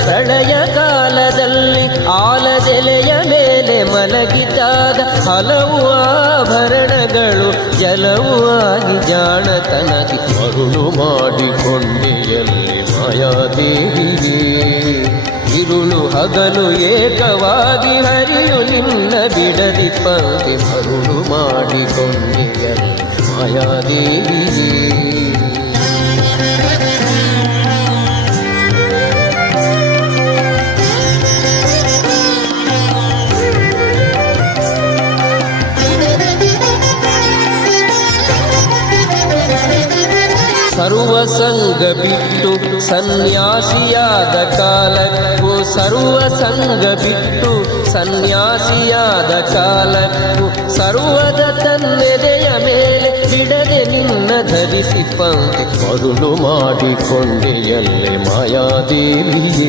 ಪ್ರಳಯ ಕಾಲದಲ್ಲಿ ಆಲದೆಲೆಯ ಮೇಲೆ ಮಲಗಿದಾಗ ಹಲವು ಆಭರಣಗಳು ಜಲವು ಆಗಿ ಜಾಣತನದಿ ಮರುಳು ಮಾಡಿಕೊಂಡೆಯಲ್ಲಿ ಮಾಯಾದೇವಿಗೆ ಇರುಳು ಹಗಲು ಏಕವಾಗಿ ಹರಿಯು ನಿನ್ನ ಬಿಡದಿ ಪಂಕ್ತಿ ಮರುಳು ಮಾಡಿಕೊಂಡೆಯಲ್ಲಿ ಮಾಯಾದೇವಿಗೆ ಸರ್ವ ಸಂಗ ಬಿಟ್ಟು ಸನ್ಯಾಸಿಯಾದ ಕಾಲಕ್ಕೂ ಸರ್ವ ಸಂಗ ಬಿಟ್ಟು ಸನ್ಯಾಸಿಯಾದ ಕಾಲಕ್ಕೂ ಸರ್ವದ ತನ್ನೆದೆಯ ಮೇಲೆ ಬಿಡದೆ ನಿನ್ನ ಧರಿಸಿ ಪಂಕ್ತಿ ಮರುಳು ಮಾಡಿಕೊಂಡೆಯಲ್ಲೇ ಮಾಯಾದೇವಿಯೇ